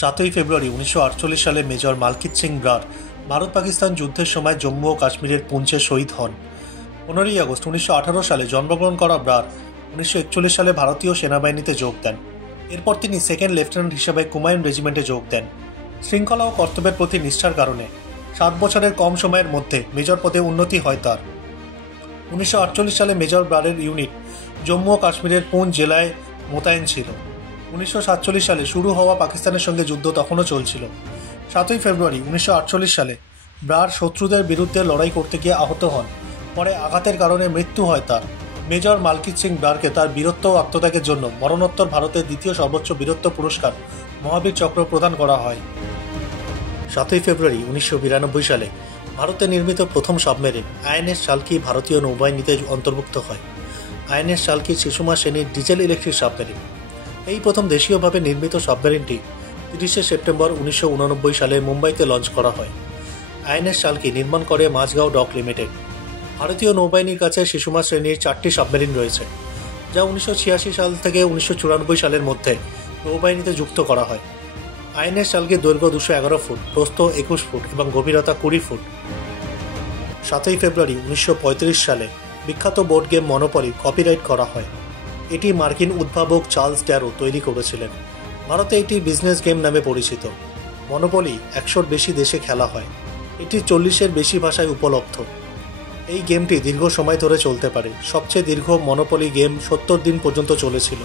7ই ফেব্রুয়ারি 1948 সালে মেজর মালকিত সিং ব্রার ভারত পাকিস্তান যুদ্ধের সময় জম্মু ও কাশ্মীরের পুঞ্চে শহীদ হন। 15ই আগস্ট 1918 সালে জন্মগ্রহণ করা ব্রার 1941 সালে ভারতীয় সেনাবাহিনীতে যোগ দেন। এরপর তিনি সেকেন্ড লেফটেন্যান্ট হিসেবে কুমায়ুন রেজিমেন্টে যোগ দেন। শৃঙ্খলা ও কর্তব্যের প্রতি নিষ্ঠার কারণে 7 বছরের কম সময়ের মধ্যে মেজর পদে উন্নতি হয় তার। 1948 সালে মেজর ব্রারের ইউনিট জম্মু ও কাশ্মীরের পুঞ্চ জেলায় মোতায়েন ছিল। 1947 সালে শুরু হওয়া পাকিস্তানের সঙ্গে যুদ্ধ তখনও চলছিল। 7ই ফেব্রুয়ারি 1948 সালে ব্রার শত্রুদের বিরুদ্ধে লড়াই করতে গিয়ে আহত হন। পরে আঘাতের কারণে মৃত্যু হয় তার। মেজর মালকিত সিং ব্রারকে তার বীরত্ব ও আত্মত্যাগের জন্য মরণোত্তর ভারতের দ্বিতীয় সর্বোচ্চ বীরত্ব পুরস্কার মহাবীর চক্র প্রদান করা হয়। 7ই ফেব্রুয়ারি 1992 সালে ভারতে নির্মিত প্রথম সাবমেরিন আইএনএস শালকি ভারতীয় নৌবাহিনীতে অন্তর্ভুক্ত হয়। আইএনএস শালকি শিশুমা শ্রেণীর ডিজেল ইলেকট্রিক সাবমেরিন। এই প্রথম দেশীয়ভাবে নির্মিত সাবমেরিনটি 30শে সেপ্টেম্বর 1989 সালে মুম্বাইতে লঞ্চ করা হয়। আইএনএস শালকি নির্মাণ করে মাঝগাঁও ডক লিমিটেড। ভারতীয় নৌবাহিনীর কাছে শিশুমা শ্রেণীর 4টি সাবমেরিন রয়েছে, যা 1986 সাল থেকে 1994 সালের মধ্যে নৌবাহিনীতে যুক্ত করা হয়। আইএনএস শালকির দৈর্ঘ্য 211 ফুট, প্রস্থ 21 ফুট এবং গভীরতা 20 ফুট। 7ই ফেব্রুয়ারি 1935 সালে বিখ্যাত বোর্ড গেম মনোপলি কপিরাইট করা হয়। এটি মার্কিন উদ্ভাবক চার্লস ড্যারো তৈরি করেছিলেন। ভারতে এটি বিজনেস গেম নামে পরিচিত। মনোপলি 100-র বেশি দেশে খেলা হয়। এটি 40-এর বেশি ভাষায় উপলব্ধ। এই গেমটি দীর্ঘ সময় ধরে চলতে পারে। সবচেয়ে দীর্ঘ মনোপলি গেম 70 দিন পর্যন্ত চলেছিল।